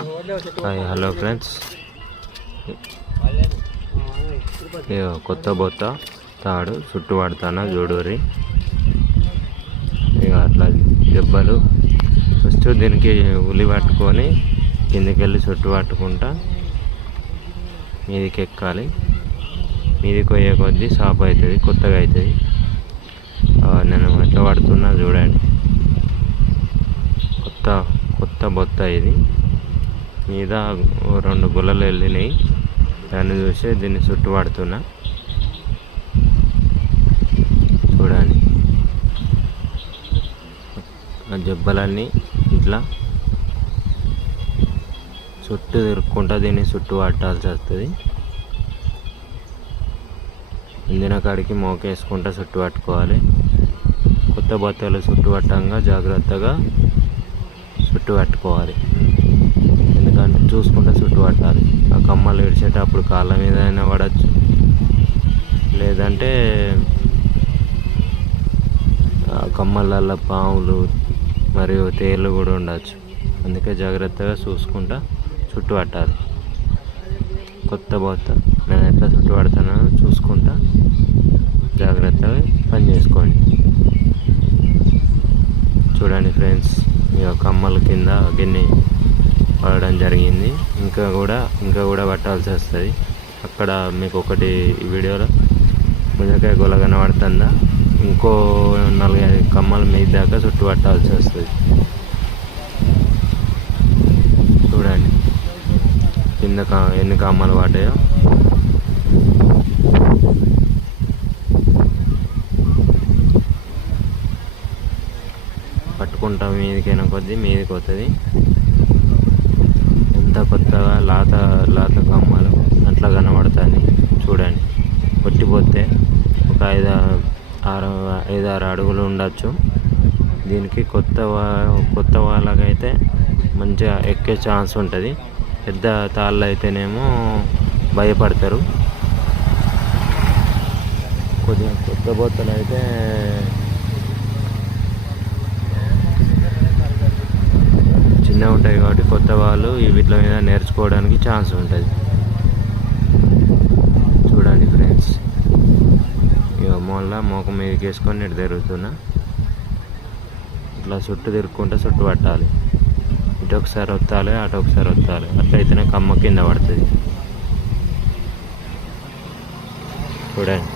Hi hello friends కొత్త బొత్త తాడు చుట్టు పడతాను చూడూరి ఇక అట్లా దెబ్బలు. ఫస్ట్ దీనికి ఉలి పట్టుకొని కిందికి వెళ్ళి చుట్టు పట్టుకుంటా మీదికి ఎక్కాలి మీదికి పోయే కొద్దీ సాప్ అవుతుంది కొత్తగా అవుతుంది నేను ఎట్లా పడుతున్నా చూడండి. కొత్త కొత్త బొత్త ఇది. మీద ఓ రెండు గుల్లలు వెళ్ళినాయి. దాన్ని చూసి దీన్ని చుట్టు పడుతున్నా. చూడండి. ఆ జబ్బలన్నీ ఇట్లా చుట్టూ తిరుక్కుంటా దీన్ని చుట్టూ పట్టాల్సి వస్తుంది. ఇందిన కాడికి మోకేసుకుంటా చుట్టు పట్టుకోవాలి. కొత్త బత్తలు చుట్టు పట్టంగా జాగ్రత్తగా చుట్టు పట్టుకోవాలి. చూసుకుంటే చుట్టూ పట్టాలి ఆ కమ్మలు విడిచేటప్పుడు కాళ్ళ మీద అయినా పడచ్చు. లేదంటే ఆ కమ్మలల్లో పాములు మరియు తేళ్ళు కూడా ఉండొచ్చు. అందుకే జాగ్రత్తగా చూసుకుంటా చుట్టూ పట్టాలి. కొత్త బొత్త నేను ఎట్లా చుట్టూ పడతానో చూసుకుంటా. జాగ్రత్తగా పని చేసుకోండి. చూడండి ఫ్రెండ్స్ ఇక కమ్మల కింద గిన్నె పడడం జరిగింది. ఇంకా కూడా ఇంకా కూడా పట్టాల్సి వస్తుంది. అక్కడ మీకు ఒకటి ఈ వీడియోలో మునక్కాయ గొల కనబడుతుందా? ఇంకో నాలుగైదు కమ్మల మీద దాకా చుట్టూ పట్టాల్సి వస్తుంది. చూడండి. కింద క- ఎన్ని కమ్మలు పడ్డాయో. పట్టుకుంటాం మీదికైనా కొద్దీ మీదికి వస్తుంది. కొత్త కొత్తగా లాత లాత కమ్మలు అట్లా కనబడతాయి చూడండి. కొట్టిపోతే ఒక ఐదు ఆరు ఐదు ఆరు అడుగులు ఉండొచ్చు. దీనికి కొత్త వా కొత్త వాళ్ళకైతే మంచిగా ఎక్కే ఛాన్స్ ఉంటుంది. పెద్ద తాళ్ళు అయితేనేమో భయపడతారు. కొద్దిగా కొత్త బొత్తలు అయితే ఉంటాయి కాబట్టి కొత్త వాళ్ళు ఈ వీటి మీద నేర్చుకోవడానికి ఛాన్స్ ఉంటుంది. చూడండి ఫ్రెండ్స్. ఇక మొల్ల మోక మీదకి వేసుకొని నేను తిరుగుతున్నా. ఇట్లా చుట్టూ తిరుక్కుంటే చుట్టూ పట్టాలి. ఇటు ఒకసారి వత్తాలి అటు ఒకసారి వత్తాలి అట్లయితేనే కమ్మ కింద పడుతుంది. చూడండి.